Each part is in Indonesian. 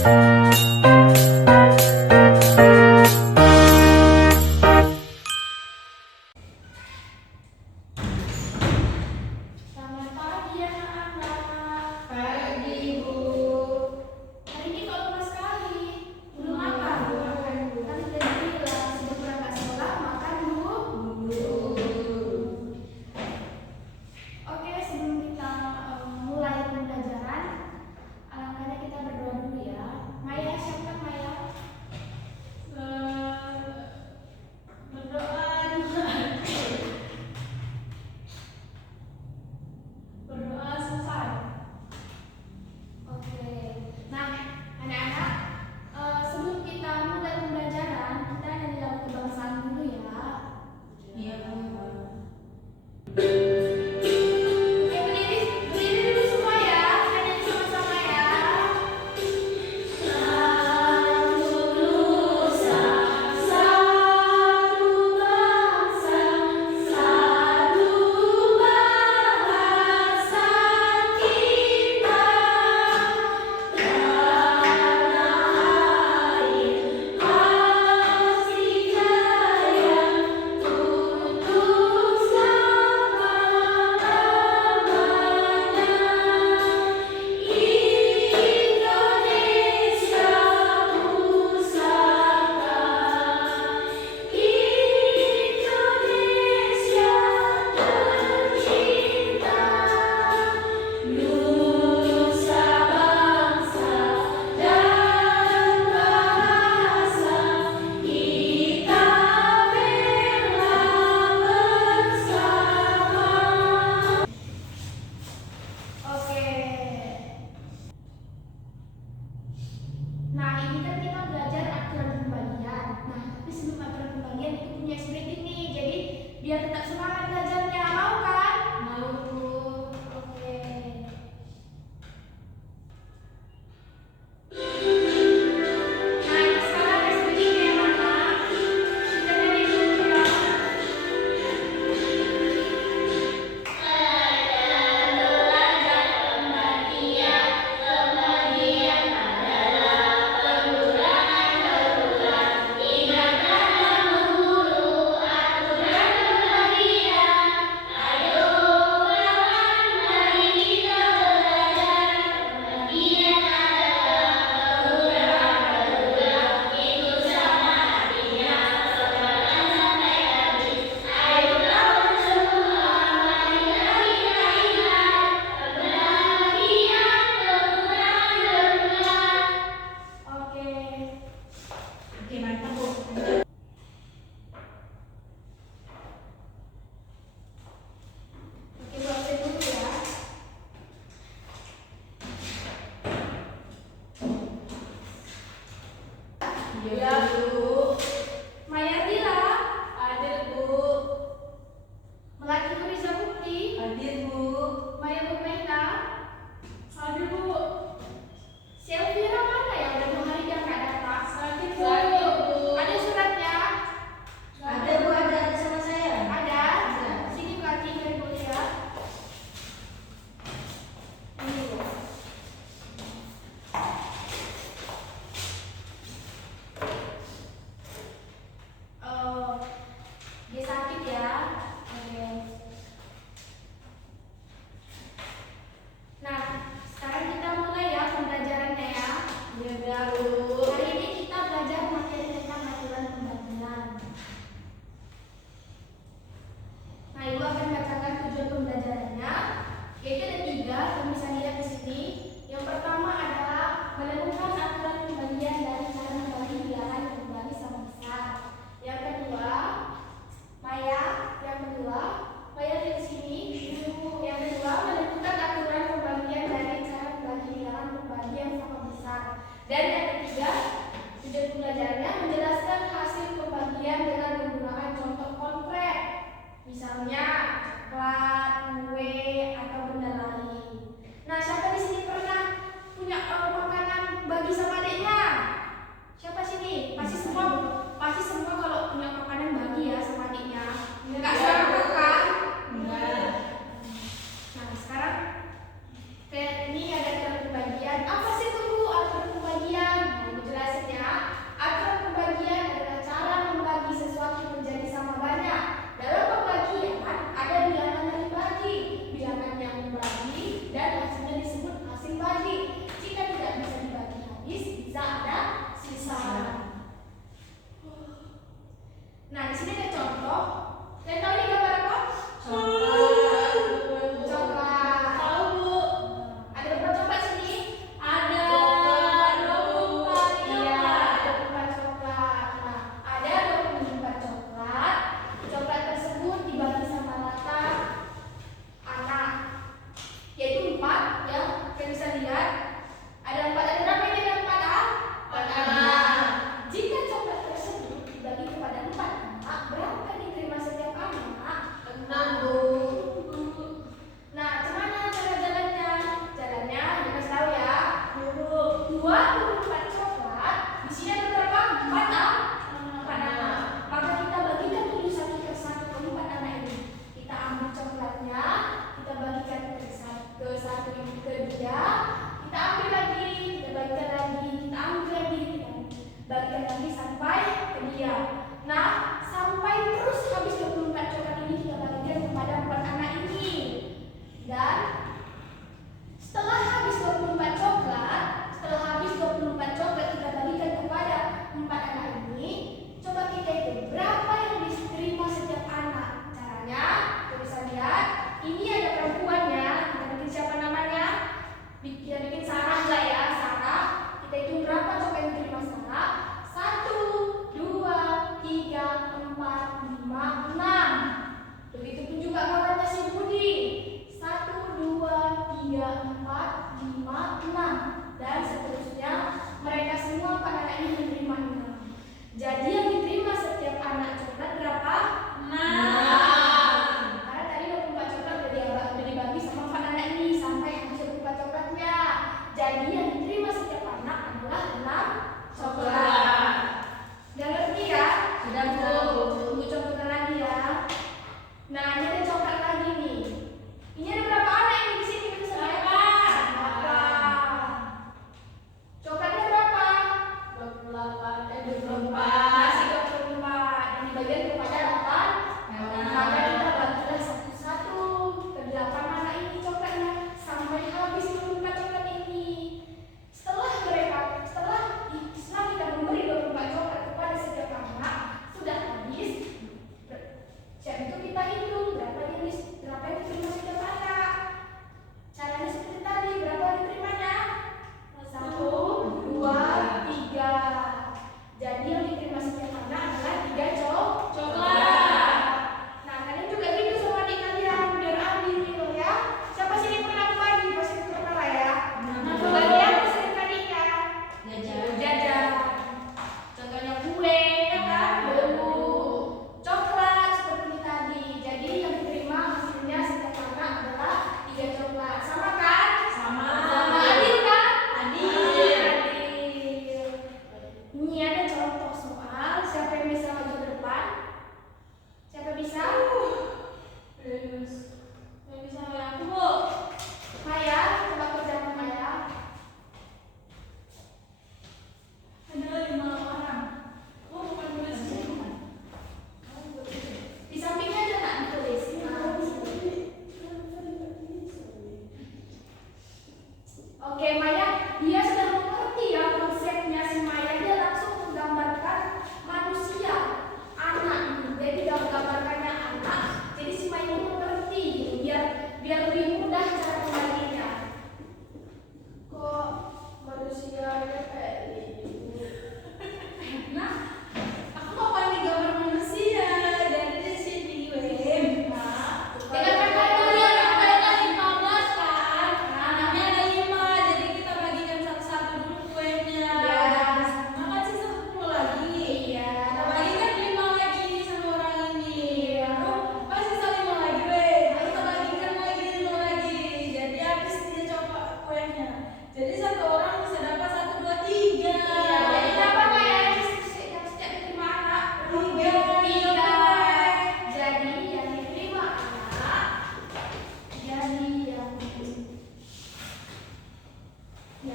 Selamat pagi anak-anak. Pagi, Bu. Hari ini kok lemas sekali? Belum makan? Kan sudah dibilang sebelum berangkat sekolah makan dulu. Oke, sebelum kita mulai pembelajaran, alangkahnya kita berdoa dulu ya. Maya, siapa Maya? Berdoa selesai. Oke. Nah, anak-anak, sebelum kita mulai pembelajaran, kita nyanyi lagu kebangsaan dulu ya. Iya, Bu. Oke, berdiri dulu semua ya. Kita nyanyi sama-sama ya. Satu nusa, satu bangsa, satu bahasa kita. Tanah air pasti jaya untuk selama-lamanya. Indonesia pusaka, Indonesia tercinta, nusa bangsa dan bahasa kita bela bersama. Oke. Nah, ini kan kita belajar aturan pembagian. Nah, tapi sebelum aturan pembagian itu punya scripting nih. Jadi, biar tetap semangat belajarnya. Mau kan? Mau, Bu. Oke. Nah, ini sekarang ada scriptingnya ya, anak. Kita nyanyi dulu ya. Oke. Oke, mantap, Bu. Oke, Bu, absen dulu ya. Iya, Bu. Maya Tila, Hadir, Bu. Melati Riza Bukti, Hadir, Bu. Maya Murmena, hadir Bu. Selvira mana ya? Udah 2 hari dia nggak datang. Hadir, Bu. Ada suratnya? Ada, Bu. Ada sama saya. Ada. Sini Melati dari Bu ya. Ini Bu.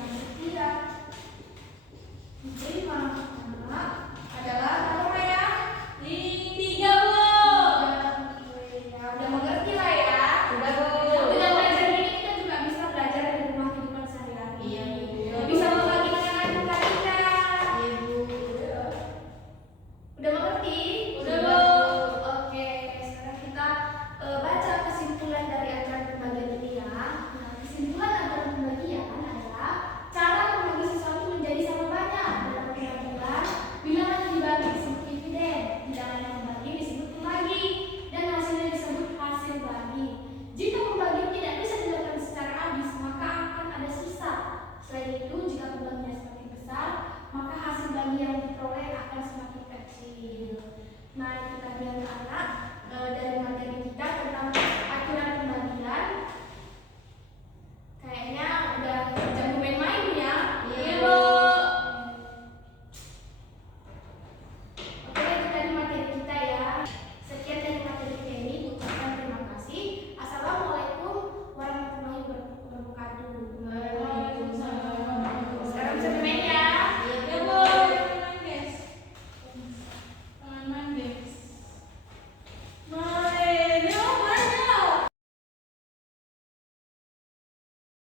yang setia. Jadi anak